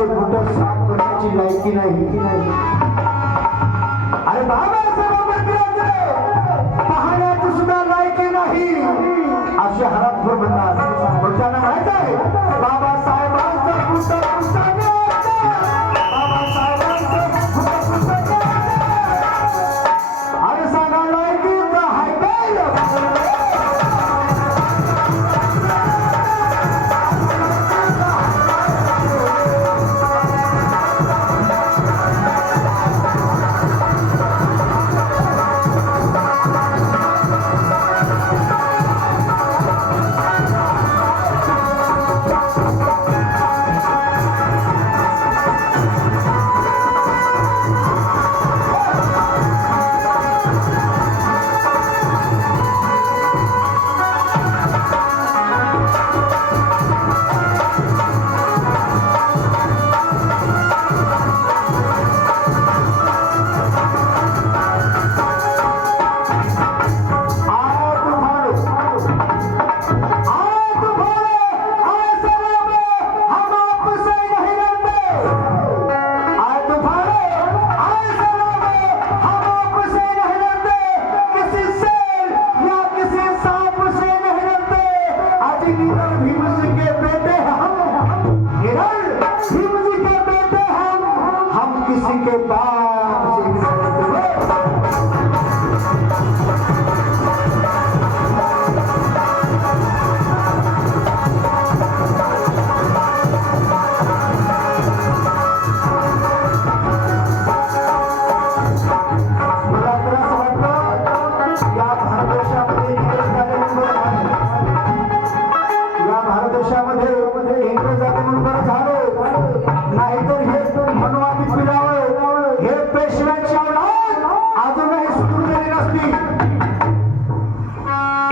बाबाचे boot साफ करण्याची लायकी नाही. अरे बाबासाहेब आंबेडकरांचे पाहण्याची सुद्धा लायकी नाही असे हरामखोर म्हणतात. पण त्यांना माहित आहे बाबासाहेबांचं बुट पुस्तक अरे सांगा लायकीचं आहे काय?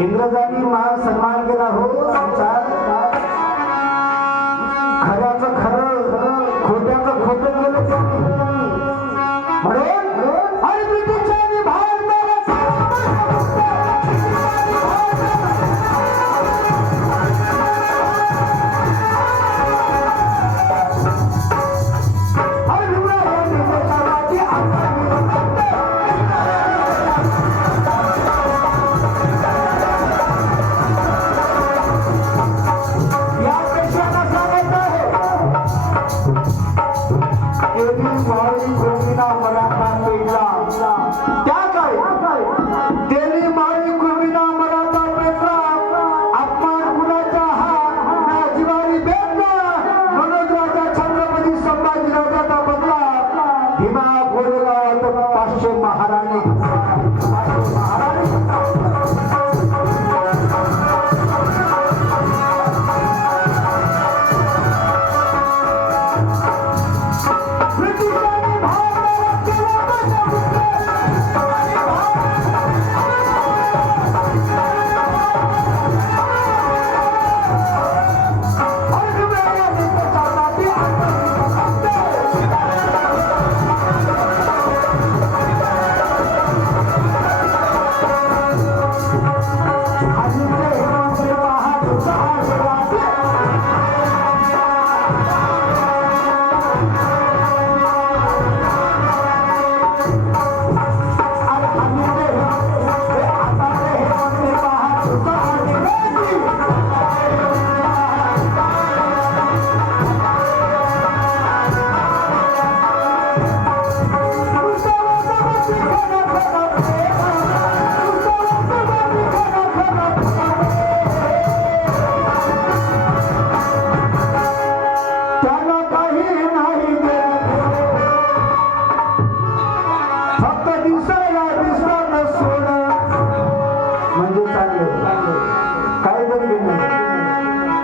इंग्रजांनी मान सन्मान केला हो. खऱ्याचं खरं खोट्याचं खोटं केलं म्हणून अरे ब्रिटिशांनी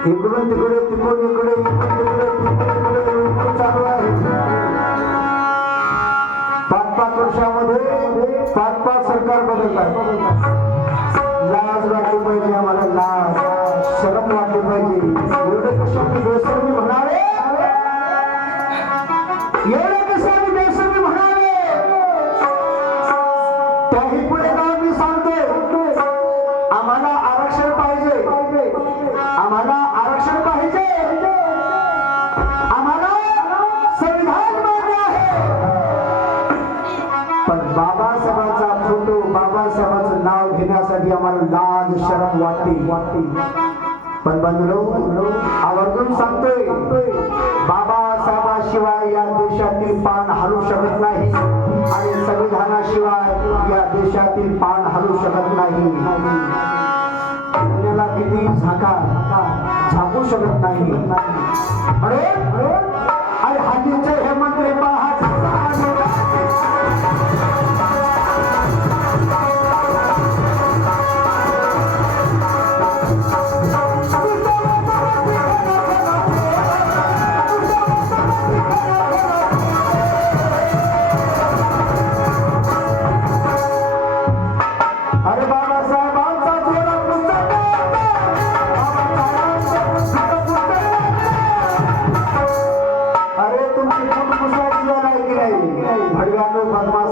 इकडून तिकडे तिकडून इकडे चालू आहे. 5-5 वर्षामध्ये 5-5 सरकार बदलतात. लाज वाटली पाहिजे आम्हाला, लाज शरम वाटली पाहिजे. एवढे कसे आम्ही बेसर्मी म्हणावे, एवढे कसे आम्ही बेसर्मी म्हणावे. त्याही पुढे जाऊन मी सांगतोय आम्हाला आरक्षण पाहिजे, आम्हाला आरक्षण पाहिजे, आम्हाला पण बाबासाहेबांचा फोटो बाबासाहेबांचं नाव घेण्यासाठी आम्हाला लाज शरम वाटते. पण बंधू आवर्जून सांगतोय बाबासाहेबाशिवाय या देशातील पान हलू शकत नाही आणि संविधानाशिवाय या देशातील पान हलू शकत नाही. पुण्याला किती झाकू शकत नाही. आणि हल्लीचे हे मंत्री भडव्यानो बदमाश